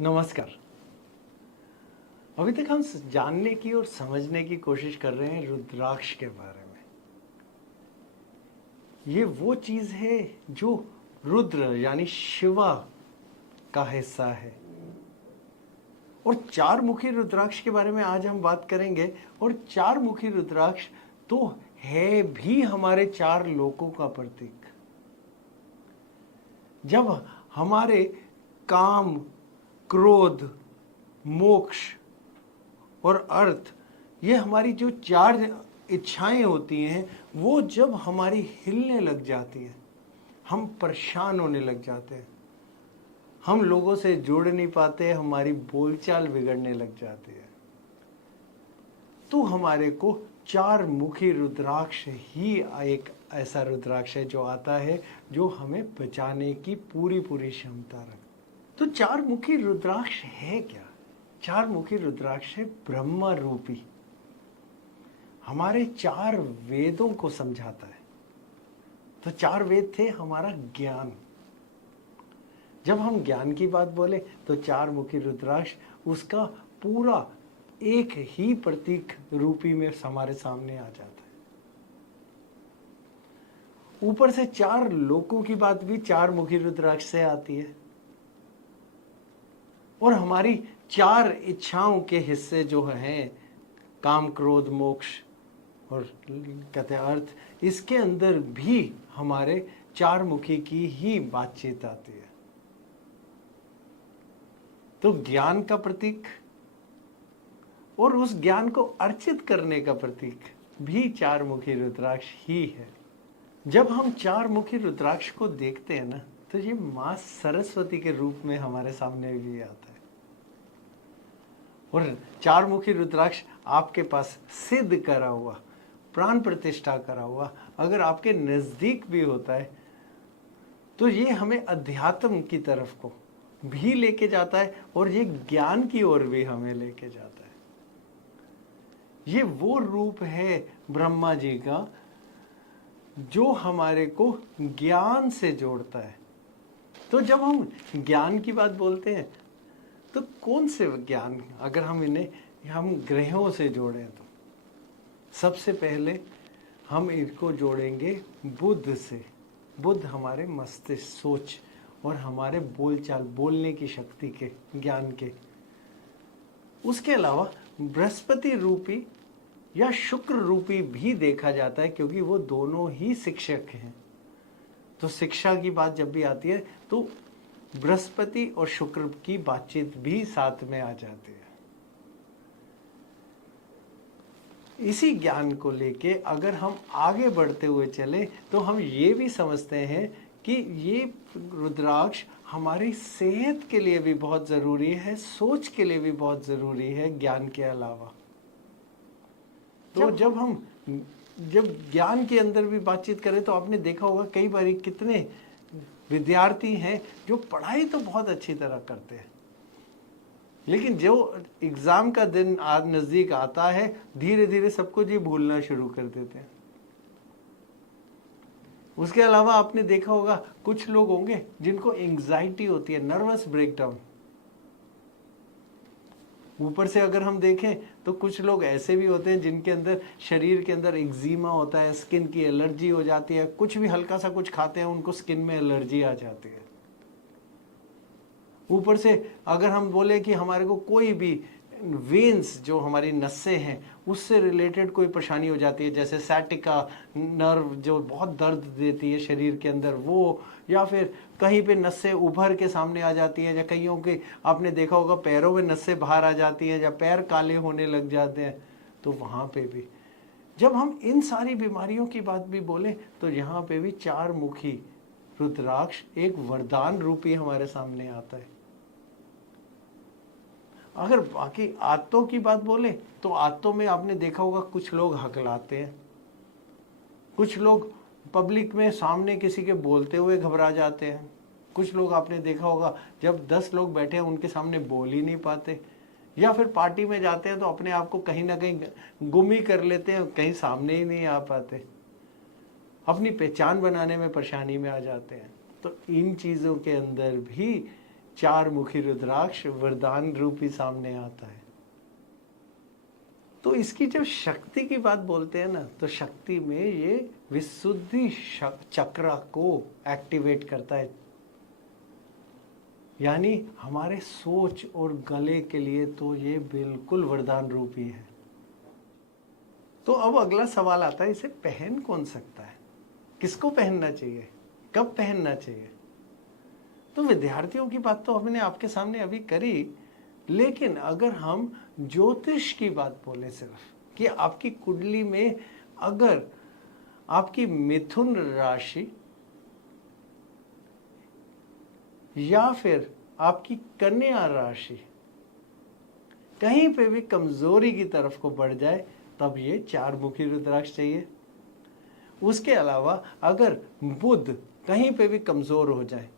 नमस्कार। अभी तक हम जानने की और समझने की कोशिश कर रहे हैं रुद्राक्ष के बारे में। ये वो चीज है जो रुद्र यानी शिवा का हिस्सा है। और चार मुखी रुद्राक्ष के बारे में आज हम बात करेंगे। और चार मुखी रुद्राक्ष तो है भी हमारे चार लोकों का प्रतीक। जब हमारे काम, क्रोध, मोक्ष और अर्थ, ये हमारी जो चार इच्छाएं होती हैं, वो जब हमारी हिलने लग जाती हैं, हम परेशान होने लग जाते हैं, हम लोगों से जुड़ नहीं पाते, हमारी बोलचाल बिगड़ने लग जाती है, तो हमारे को चार मुखी रुद्राक्ष ही एक ऐसा रुद्राक्ष है जो आता है, जो हमें बचाने की पूरी क्षमता रखता है। तो चार मुखी रुद्राक्ष है क्या? चार मुखी रुद्राक्ष है ब्रह्मा रूपी, हमारे चार वेदों को समझाता है। तो चार वेद थे हमारा ज्ञान। जब हम ज्ञान की बात बोले तो चार मुखी रुद्राक्ष उसका पूरा एक ही प्रतीक रूपी में हमारे सामने आ जाता है। ऊपर से चार लोकों की बात भी चार मुखी रुद्राक्ष से आती है। और हमारी चार इच्छाओं के हिस्से जो हैं, काम, क्रोध, मोक्ष और कहते हैं अर्थ, इसके अंदर भी हमारे चार मुखी की ही बातचीत आती है। तो ज्ञान का प्रतीक और उस ज्ञान को अर्चित करने का प्रतीक भी चार मुखी रुद्राक्ष ही है। जब हम चार मुखी रुद्राक्ष को देखते हैं ना, तो ये मां सरस्वती के रूप में हमारे सामने भी आता है। और चार मुखी रुद्राक्ष आपके पास सिद्ध करा हुआ, प्राण प्रतिष्ठा करा हुआ अगर आपके नजदीक भी होता है, तो ये हमें अध्यात्म की तरफ को भी लेके जाता है और ये ज्ञान की ओर भी हमें लेके जाता है। ये वो रूप है ब्रह्मा जी का जो हमारे को ज्ञान से जोड़ता है। तो जब हम ज्ञान की बात बोलते हैं, तो कौन से ज्ञान, अगर हम ग्रहों से जोड़ें, तो सबसे पहले हम इनको जोड़ेंगे बुध से। बुध हमारे मस्तिष्क, सोच और हमारे बोलचाल, बोलने की शक्ति के, ज्ञान के। उसके अलावा बृहस्पति रूपी या शुक्र रूपी भी देखा जाता है, क्योंकि वो दोनों ही शिक्षक हैं। तो शिक्षा की बात जब भी आती है तो बृहस्पति और शुक्र की बातचीत भी साथ में आ जाती है। इसी ज्ञान को लेके अगर हम आगे बढ़ते हुए चले, तो हम ये भी समझते हैं कि ये रुद्राक्ष हमारी सेहत के लिए भी बहुत जरूरी है, सोच के लिए भी बहुत जरूरी है, ज्ञान के अलावा। तो जब ज्ञान के अंदर भी बातचीत करें, तो आपने देखा होगा कई बार कितने विद्यार्थी हैं जो पढ़ाई तो बहुत अच्छी तरह करते हैं, लेकिन जो एग्जाम का दिन आज नजदीक आता है, धीरे धीरे सब कुछ ये भूलना शुरू कर देते हैं। उसके अलावा आपने देखा होगा कुछ लोग होंगे जिनको एंजाइटी होती है, नर्वस ब्रेकडाउन। ऊपर से अगर हम देखें तो कुछ लोग ऐसे भी होते हैं जिनके अंदर, शरीर के अंदर एक्जिमा होता है, स्किन की एलर्जी हो जाती है, कुछ भी हल्का सा कुछ खाते हैं उनको स्किन में एलर्जी आ जाती है। ऊपर से अगर हम बोले कि हमारे को कोई भी वेन्स, जो हमारी नसें हैं, उससे रिलेटेड कोई परेशानी हो जाती है, जैसे सैटिका नर्व जो बहुत दर्द देती है शरीर के अंदर, वो, या फिर कहीं पे नसें उभर के सामने आ जाती हैं, या कईयों के आपने देखा होगा पैरों में नसें बाहर आ जाती हैं, या पैर काले होने लग जाते हैं, तो वहाँ पे भी जब हम इन सारी बीमारियों की बात भी बोलें, तो यहाँ पे भी चार मुखी रुद्राक्ष एक वरदान रूपी हमारे सामने आता है। अगर बाकी आत्तों की बात बोले, तो आत्तों में आपने देखा होगा कुछ लोग हकलाते हैं, कुछ लोग पब्लिक में सामने किसी के बोलते हुए घबरा जाते हैं, कुछ लोग आपने देखा होगा जब 10 लोग बैठे हैं उनके सामने बोल ही नहीं पाते, या फिर पार्टी में जाते हैं तो अपने आप को कहीं ना कहीं गुम ही कर लेते हैं, कहीं सामने ही नहीं आ पाते, अपनी पहचान बनाने में परेशानी में आ जाते हैं। तो इन चीज़ों के अंदर भी चार मुखी रुद्राक्ष वरदान रूपी सामने आता है। तो इसकी जब शक्ति की बात बोलते हैं ना, तो शक्ति में ये विशुद्धि चक्र को एक्टिवेट करता है, यानी हमारे सोच और गले के लिए तो ये बिल्कुल वरदान रूपी है। तो अब अगला सवाल आता है, इसे पहन कौन सकता है, किसको पहनना चाहिए, कब पहनना चाहिए? तो विद्यार्थियों की बात तो हमने आपके सामने अभी करी, लेकिन अगर हम ज्योतिष की बात बोले सिर्फ कि आपकी कुंडली में अगर आपकी मिथुन राशि या फिर आपकी कन्या राशि कहीं पे भी कमजोरी की तरफ को बढ़ जाए, तब ये चार मुखी रुद्राक्ष चाहिए। उसके अलावा अगर बुध कहीं पे भी कमजोर हो जाए,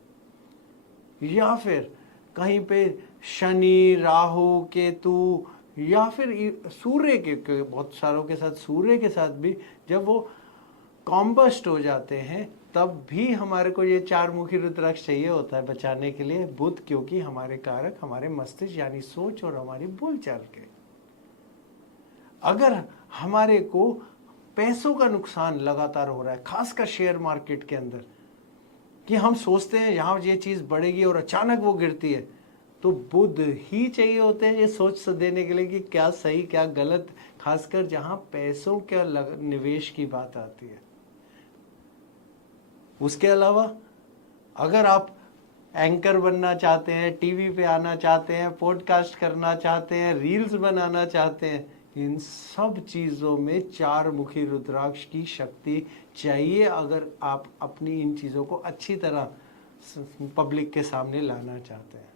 या फिर कहीं पे शनि, राहु, केतु, या फिर सूर्य के बहुत सारों के साथ, सूर्य के साथ भी जब वो कॉम्बस्ट हो जाते हैं, तब भी हमारे को ये चार मुखी रुद्राक्ष चाहिए होता है बचाने के लिए। बुध क्योंकि हमारे कारक हमारे मस्तिष्क यानी सोच और हमारी बोलचाल के। अगर हमारे को पैसों का नुकसान लगातार हो रहा है, खासकर शेयर मार्केट के अंदर, कि हम सोचते हैं यहाँ ये चीज बढ़ेगी और अचानक वो गिरती है, तो बुध ही चाहिए होते हैं ये सोच देने के लिए कि क्या सही क्या गलत, खासकर जहां पैसों के निवेश की बात आती है। उसके अलावा अगर आप एंकर बनना चाहते हैं, टीवी पे आना चाहते हैं, पॉडकास्ट करना चाहते हैं, रील्स बनाना चाहते हैं, इन सब चीजों में चार मुखी रुद्राक्ष की शक्ति चाहिए, अगर आप अपनी इन चीजों को अच्छी तरह पब्लिक के सामने लाना चाहते हैं।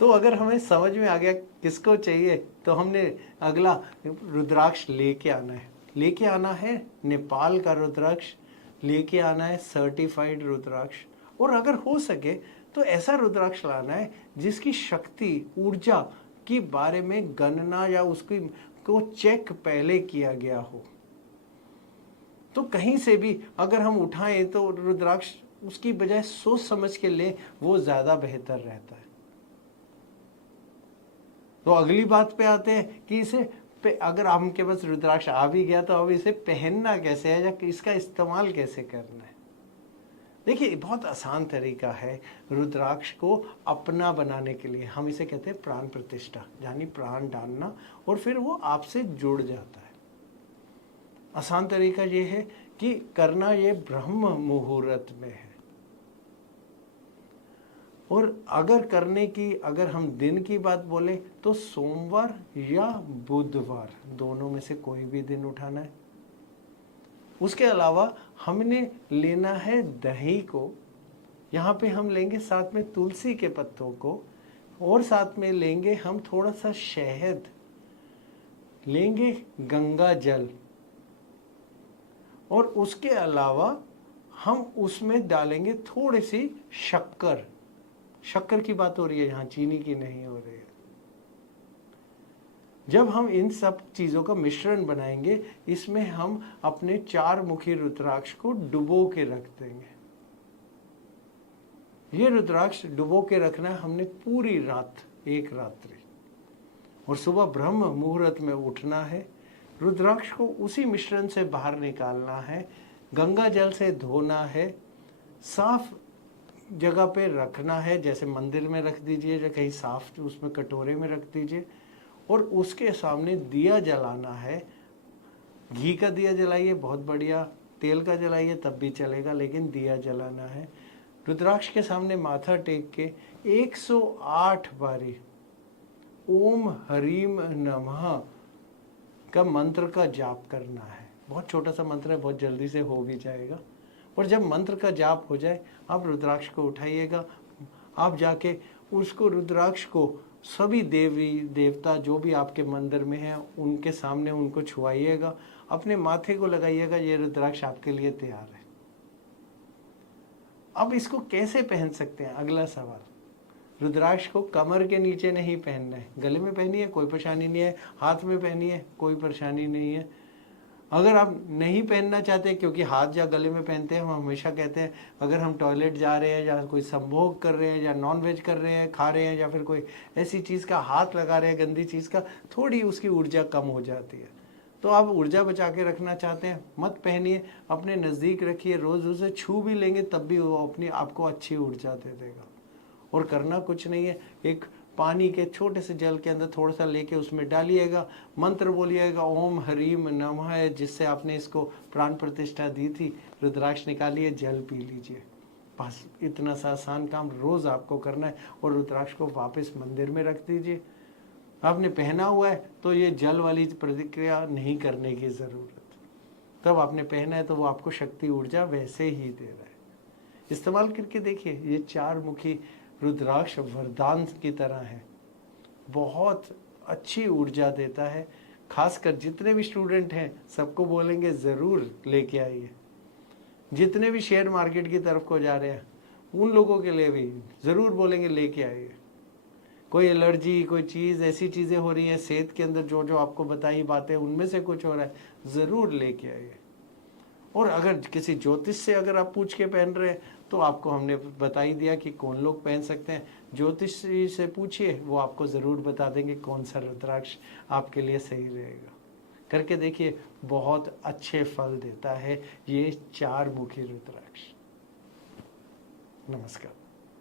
तो अगर हमें समझ में आ गया किसको चाहिए, तो हमने अगला रुद्राक्ष लेके आना है नेपाल का रुद्राक्ष, लेके आना है सर्टिफाइड रुद्राक्ष, और अगर हो सके तो ऐसा रुद्राक्ष लाना है जिसकी शक्ति ऊर्जा के बारे में गणना या उसकी को चेक पहले किया गया हो। तो कहीं से भी अगर हम उठाएं तो रुद्राक्ष उसकी बजाय सोच समझ के ले, वो ज्यादा बेहतर रहता है। तो अगली बात पे आते हैं कि इसे अगर आपके पास रुद्राक्ष आ भी गया, तो अब इसे पहनना कैसे है या इसका इस्तेमाल कैसे करना है। देखिए, बहुत आसान तरीका है रुद्राक्ष को अपना बनाने के लिए। हम इसे कहते हैं प्राण प्रतिष्ठा, यानी प्राण डालना और फिर वो आपसे जुड़ जाता है। आसान तरीका ये है कि करना ये ब्रह्म मुहूर्त में है, और अगर हम दिन की बात बोले तो सोमवार या बुधवार, दोनों में से कोई भी दिन उठाना है। उसके अलावा हमने लेना है दही को, यहाँ पे हम लेंगे साथ में तुलसी के पत्तों को, और साथ में लेंगे हम थोड़ा सा शहद, लेंगे गंगा जल, और उसके अलावा हम उसमें डालेंगे थोड़ी सी शक्कर की बात हो रही है यहाँ, चीनी की नहीं हो रही है। जब हम इन सब चीजों का मिश्रण बनाएंगे, इसमें हम अपने चार मुखी रुद्राक्ष को डुबो के रख देंगे। ये रुद्राक्ष डुबो के रखना है हमने पूरी रात, एक रात्रि, और सुबह ब्रह्म मुहूर्त में उठना है। रुद्राक्ष को उसी मिश्रण से बाहर निकालना है, गंगा जल से धोना है, साफ जगह पे रखना है, जैसे मंदिर में रख दीजिए या कहीं साफ उसमें कटोरे में रख दीजिए, और उसके सामने दिया जलाना है। घी का दिया जलाइए, बहुत बढ़िया, तेल का जलाइए तब भी चलेगा, लेकिन दिया जलाना है। रुद्राक्ष के सामने माथा टेक के 108 बारी ओम हरीम नमः का मंत्र का जाप करना है। बहुत छोटा सा मंत्र है, बहुत जल्दी से हो भी जाएगा। और जब मंत्र का जाप हो जाए, आप रुद्राक्ष को उठाइएगा, आप जाके उसको रुद्राक्ष को सभी देवी देवता जो भी आपके मंदिर में हैं उनके सामने उनको छुआइएगा, अपने माथे को लगाइएगा, ये रुद्राक्ष आपके लिए तैयार है। अब इसको कैसे पहन सकते हैं, अगला सवाल। रुद्राक्ष को कमर के नीचे नहीं पहनना है, गले में पहनिए कोई परेशानी नहीं है, हाथ में पहनिए कोई परेशानी नहीं है। अगर आप नहीं पहनना चाहते, क्योंकि हाथ या गले में पहनते हैं, हम हमेशा कहते हैं अगर हम टॉयलेट जा रहे हैं या कोई संभोग कर रहे हैं या नॉन वेज कर रहे हैं, खा रहे हैं, या फिर कोई ऐसी चीज़ का हाथ लगा रहे हैं गंदी चीज़ का, थोड़ी उसकी ऊर्जा कम हो जाती है। तो आप ऊर्जा बचा के रखना चाहते हैं, मत पहनिए, अपने नज़दीक रखिए, रोज़ उसे छू भी लेंगे तब भी वो अपनी आपको अच्छी ऊर्जा दे देगा। और करना कुछ नहीं है, एक पानी के छोटे से जल के अंदर थोड़ा सा लेके उसमें डालिएगा, मंत्र बोलिएगा ओम हरीम नमः, जिससे आपने इसको प्राण प्रतिष्ठा दी थी, रुद्राक्ष निकालिए, जल पी लीजिए। बस इतना सा आसान काम रोज़ आपको करना है। और रुद्राक्ष को वापस मंदिर में रख दीजिए। आपने पहना हुआ है तो ये जल वाली प्रतिक्रिया नहीं करने की ज़रूरत। तब आपने पहना है तो वो आपको शक्ति ऊर्जा वैसे ही दे रहा है। इस्तेमाल करके देखिए, ये 4 मुखी रुद्राक्ष वरदान की तरह है, बहुत अच्छी ऊर्जा देता है। खासकर जितने भी स्टूडेंट हैं सबको बोलेंगे ज़रूर लेके आइए। जितने भी शेयर मार्केट की तरफ को जा रहे हैं उन लोगों के लिए भी ज़रूर बोलेंगे लेके आइए। कोई एलर्जी, कोई चीज़, ऐसी चीज़ें हो रही हैं सेहत के अंदर, जो जो आपको बताई बातें उनमें से कुछ हो रहा है, ज़रूर लेके आइए। और अगर किसी ज्योतिष से अगर आप पूछ के पहन रहे हैं तो आपको हमने बता ही दिया कि कौन लोग पहन सकते हैं। ज्योतिष से पूछिए, वो आपको ज़रूर बता देंगे कौन सा रुद्राक्ष आपके लिए सही रहेगा। करके देखिए, बहुत अच्छे फल देता है ये 4 मुखी रुद्राक्ष। नमस्कार।